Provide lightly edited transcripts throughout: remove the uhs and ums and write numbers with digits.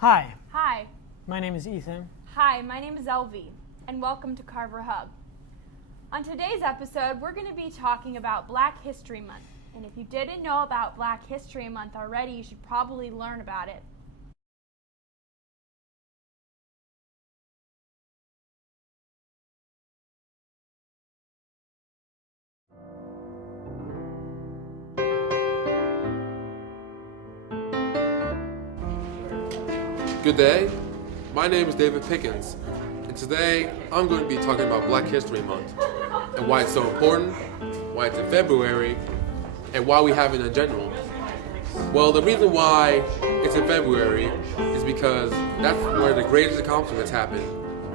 Hi, Hi. my name is Ethan. Hi, my name is Elvie, and welcome to Carver Hub. On today's episode, we're going to be talking about Black History Month. And if you didn't know about Black History Month already, you should probably learn about it. Good day, my name is David Pickens, and today I'm going to be talking about Black History Month and why it's so important, why it's in February, and why we have it in general. Well, the reason why it's in February is because that's where the greatest accomplishments happen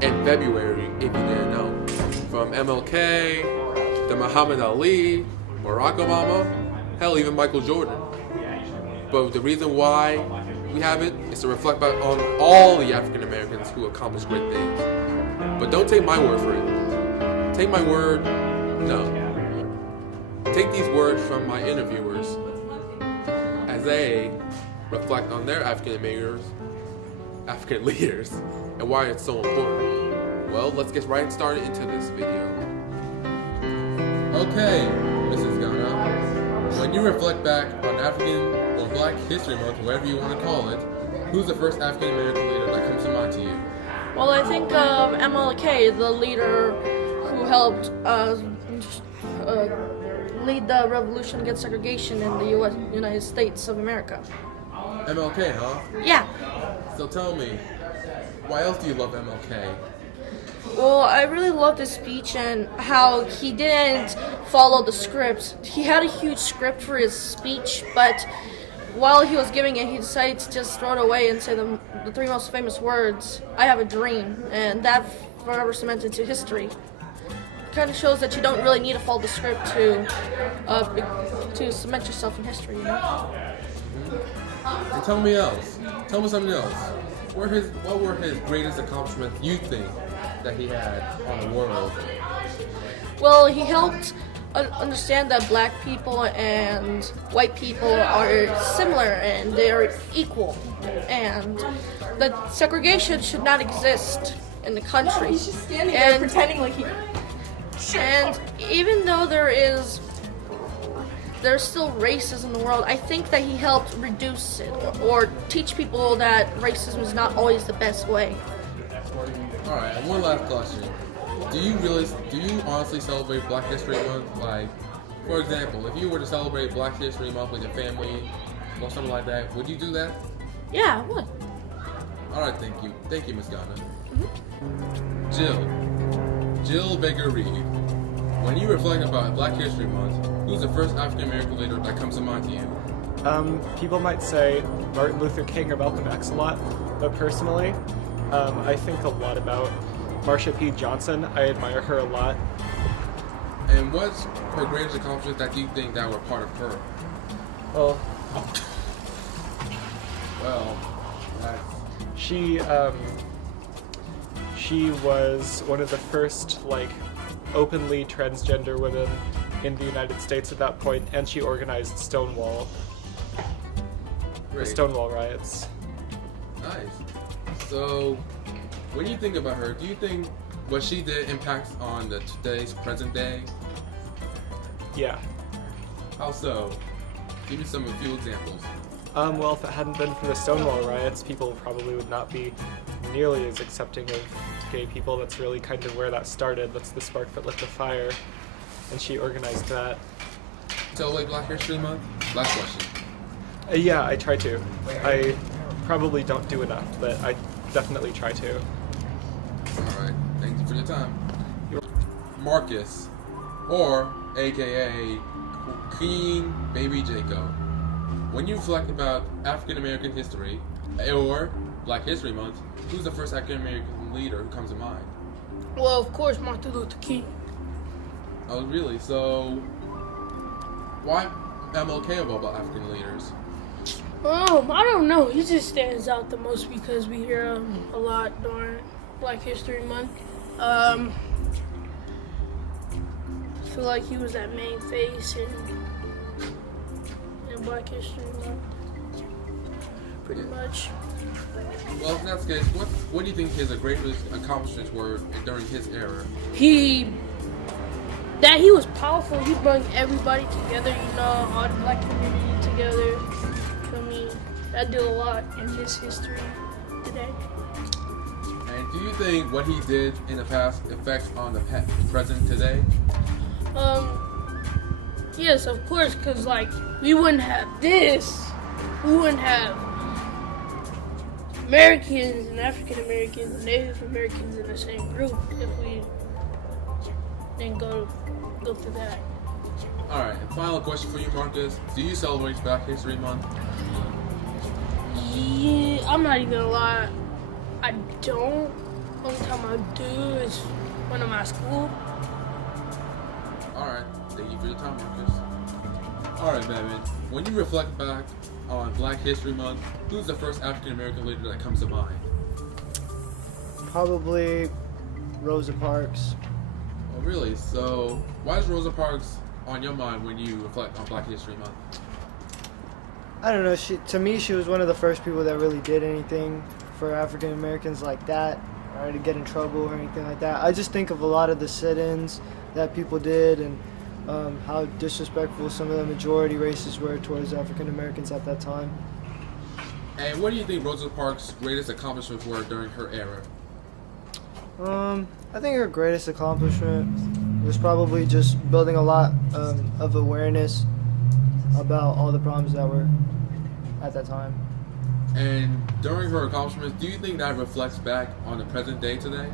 in February, if you didn't know. From MLK, to Muhammad Ali, Barack Obama, hell, even Michael Jordan. But the reason why we have it is to reflect back on all the African Americans who accomplished great things. But don't take my word for it. Take my word, no. Take these words from my interviewers as they reflect on their African leaders, and why it's so important. Well, let's get right started into this video. Okay, Mrs. Ghana, when you reflect back on African or Black History Month, whatever you want to call it, who's the first African American leader that comes to mind to you? Well, I think of MLK, the leader who helped lead the revolution against segregation in the United States of America. MLK, huh? Yeah. So tell me, why else do you love MLK? Well, I really loved his speech and how he didn't follow the script. He had a huge script for his speech, but while he was giving it, he decided to just throw it away and say the three most famous words, "I have a dream," and that forever cemented into history. It kind of shows that you don't really need to follow the script to cement yourself in history, you know? And tell me something else. What were his greatest accomplishments you think that he had on the world? Well, he helped understand that black people and white people are similar and they are equal, and that segregation should not exist in the country. He's just standing there pretending like he... And even though there's still racism in the world, I think that he helped reduce it or teach people that racism is not always the best way. Alright, and one last question. Do you honestly celebrate Black History Month? Like, for example, if you were to celebrate Black History Month with your family or something like that, would you do that? Yeah, I would. Alright, thank you. Thank you, Miss Ghana. Jill Baker Reed. When you reflect about Black History Month, who's the first African American leader that comes to mind to you? People might say Martin Luther King or Malcolm X a lot, but personally, I think a lot about Marsha P. Johnson. I admire her a lot. And what's her greatest accomplishment that you think that were part of her? Well, she was one of the first, openly transgender women in the United States at that point, and she organized Stonewall. Great. The Stonewall riots. Nice. So, when you think about her, do you think what she did impacts on today's present day? Yeah. How so? Give me a few examples. Well, if it hadn't been for the Stonewall riots, people probably would not be nearly as accepting of gay people. That's really kind of where that started. That's the spark that lit the fire, and she organized that. So, Black History Month? Last question. Yeah, I try to. I probably don't do enough, but I definitely try to. Alright, thank you for your time. Marcus, or aka Queen Baby Jacob. When you reflect about African American history, or Black History Month, who's the first African American leader who comes to mind? Well, of course, Martin Luther King. Oh, really? So, why MLK of all African leaders? I don't know. He just stands out the most because we hear him a lot during Black History Month. I feel like he was that main face in Black History Month. Pretty much. Well, if that's the case, what do you think his greatest accomplishments were during his era? He was powerful. He brought everybody together, all the black community together. I mean, that did a lot in his history today. And do you think what he did in the past affects on the present today? Yes, of course, because, we wouldn't have this. We wouldn't have Americans and African Americans and Native Americans in the same group if we didn't go through that. Alright, and final question for you, Marcus. Do you celebrate Black History Month? Yeah, I'm not even gonna lie. I don't. Only time I do is when I'm at school. Alright, thank you for your time, Marcus. Alright, Batman. When you reflect back on Black History Month, who's the first African American leader that comes to mind? Probably Rosa Parks. Oh, really? So, why is Rosa Parks on your mind when you reflect on Black History Month? I don't know. To me, she was one of the first people that really did anything for African Americans like that, or to get in trouble or anything like that. I just think of a lot of the sit-ins that people did and how disrespectful some of the majority races were towards African Americans at that time. And what do you think Rosa Parks' greatest accomplishments were during her era? I think her greatest accomplishment was probably just building a lot of awareness about all the problems that were at that time. And during her accomplishments, do you think that reflects back on the present day today?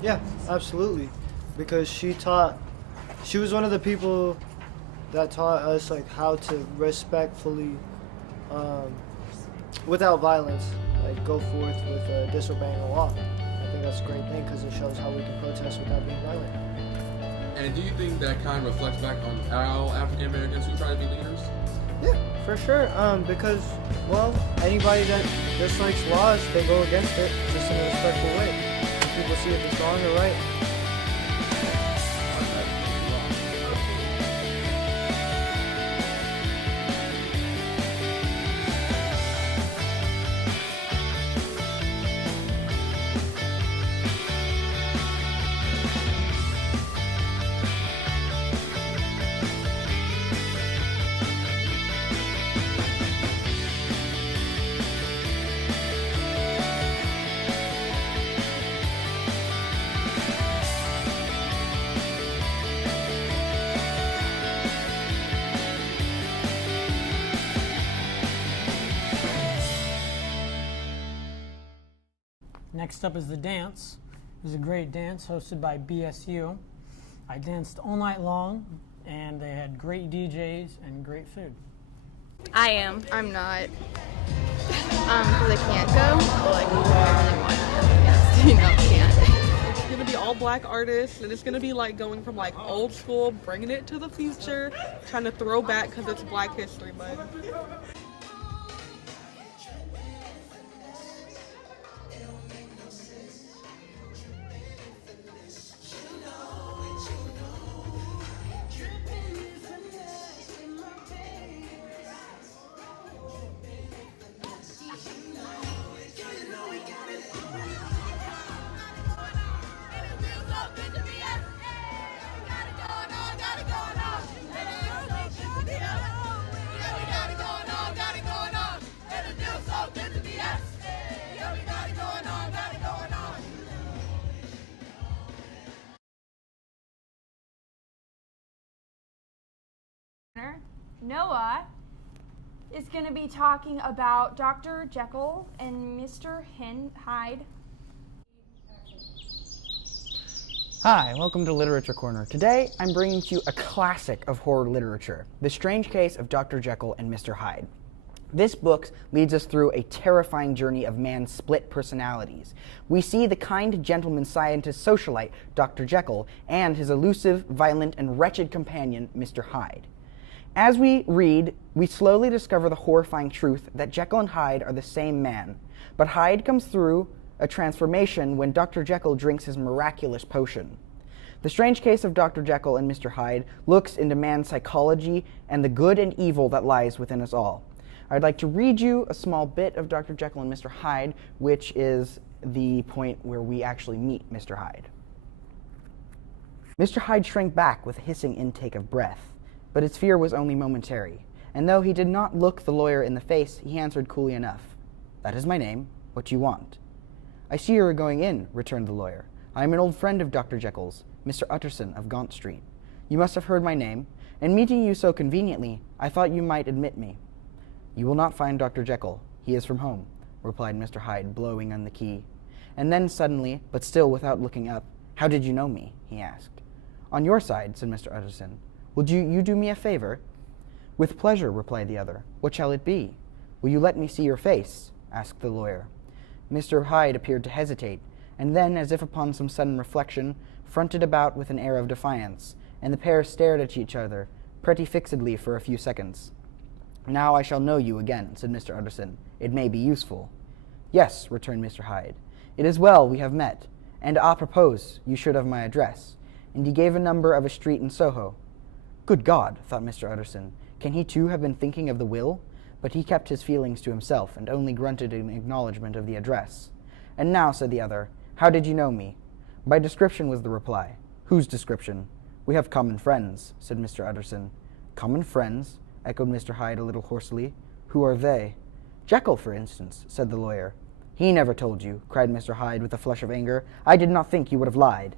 Yeah, absolutely. Because she was one of the people that taught us how to respectfully, without violence, go forth with disobeying the law. I think that's a great thing because it shows how we can protest without being violent. And do you think that kind of reflects back on all African Americans who try to be leaders? Yeah, for sure. Because, well, anybody that dislikes laws, they go against it just in a respectful way. If people see if it's wrong or right. Next up is the dance. It was a great dance hosted by BSU. I danced all night long, and they had great DJs and great food. I am. I'm not. Because I can't go. I really want to. Can't. It's gonna be all black artists, and it's gonna be going from old school, bringing it to the future, trying to throw back because it's Black History Month. Noah is going to be talking about Dr. Jekyll and Mr. Hyde. Hi, welcome to Literature Corner. Today, I'm bringing to you a classic of horror literature, The Strange Case of Dr. Jekyll and Mr. Hyde. This book leads us through a terrifying journey of man's split personalities. We see the kind gentleman scientist socialite, Dr. Jekyll, and his elusive, violent, and wretched companion, Mr. Hyde. As we read, we slowly discover the horrifying truth that Jekyll and Hyde are the same man, but Hyde comes through a transformation when Dr. Jekyll drinks his miraculous potion. The Strange Case of Dr. Jekyll and Mr. Hyde looks into man's psychology and the good and evil that lies within us all. I'd like to read you a small bit of Dr. Jekyll and Mr. Hyde, which is the point where we actually meet Mr. Hyde. Mr. Hyde shrank back with a hissing intake of breath, but his fear was only momentary, and though he did not look the lawyer in the face, he answered coolly enough, "That is my name. What do you want?" "I see you are going in," returned the lawyer. "I am an old friend of Dr. Jekyll's, Mr. Utterson of Gaunt Street. You must have heard my name, and meeting you so conveniently, I thought you might admit me." "You will not find Dr. Jekyll. He is from home," replied Mr. Hyde, blowing on the key. And then suddenly, but still without looking up, "How did you know me?" he asked. "On your side," said Mr. Utterson. "Will you do me a favor?" "With pleasure," replied the other. "What shall it be?" "Will you let me see your face?" asked the lawyer. Mr. Hyde appeared to hesitate, and then, as if upon some sudden reflection, fronted about with an air of defiance, and the pair stared at each other pretty fixedly for a few seconds. "Now I shall know you again," said Mr. Utterson. "It may be useful." "Yes," returned Mr. Hyde. "It is well we have met, and a propos, you should have my address." And he gave a number of a street in Soho. Good God, thought Mr. Utterson, can he too have been thinking of the will? But he kept his feelings to himself, and only grunted in acknowledgment of the address. "And now," said the other, "how did you know me?" "By description," was the reply. "Whose description?" "We have common friends," said Mr. Utterson. "Common friends?" echoed Mr. Hyde a little hoarsely. "Who are they?" "Jekyll, for instance," said the lawyer. "He never told you," cried Mr. Hyde with a flush of anger. "I did not think you would have lied."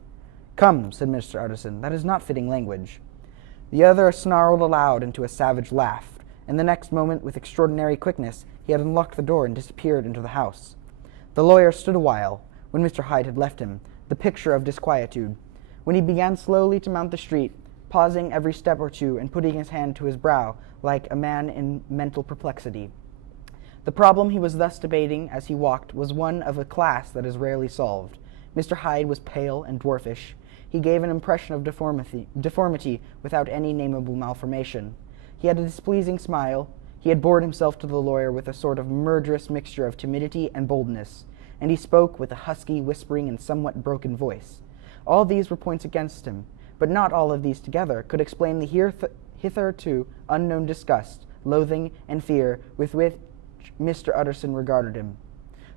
"Come," said Mr. Utterson, "that is not fitting language." The other snarled aloud into a savage laugh, and the next moment, with extraordinary quickness, he had unlocked the door and disappeared into the house. The lawyer stood a while, when Mr. Hyde had left him, the picture of disquietude. When he began slowly to mount the street, pausing every step or two and putting his hand to his brow like a man in mental perplexity. The problem he was thus debating as he walked was one of a class that is rarely solved. Mr. Hyde was pale and dwarfish. He gave an impression of deformity without any nameable malformation. He had a displeasing smile. He had bored himself to the lawyer with a sort of murderous mixture of timidity and boldness, and he spoke with a husky, whispering, and somewhat broken voice. All these were points against him, but not all of these together could explain the hitherto unknown disgust, loathing, and fear with which Mr. Utterson regarded him.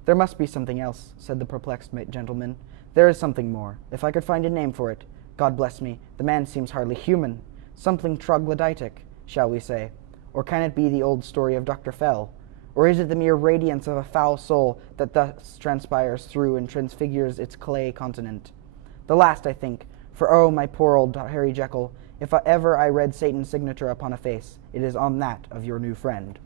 "There must be something else," said the perplexed gentleman. "There is something more. If I could find a name for it. God bless me, the man seems hardly human. Something troglodytic, shall we say? Or can it be the old story of Dr. Fell? Or is it the mere radiance of a foul soul that thus transpires through and transfigures its clay continent? The last, I think, for oh, my poor old Harry Jekyll, if ever I read Satan's signature upon a face, it is on that of your new friend."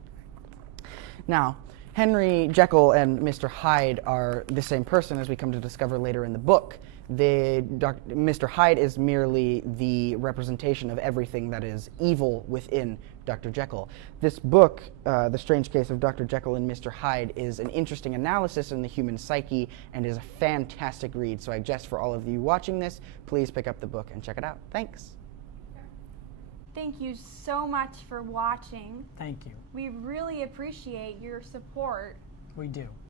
Now, Henry Jekyll and Mr. Hyde are the same person, as we come to discover later in the book. Mr. Hyde is merely the representation of everything that is evil within Dr. Jekyll. This book, The Strange Case of Dr. Jekyll and Mr. Hyde, is an interesting analysis in the human psyche and is a fantastic read. So I suggest for all of you watching this, please pick up the book and check it out. Thanks. Thank you so much for watching. Thank you. We really appreciate your support. We do.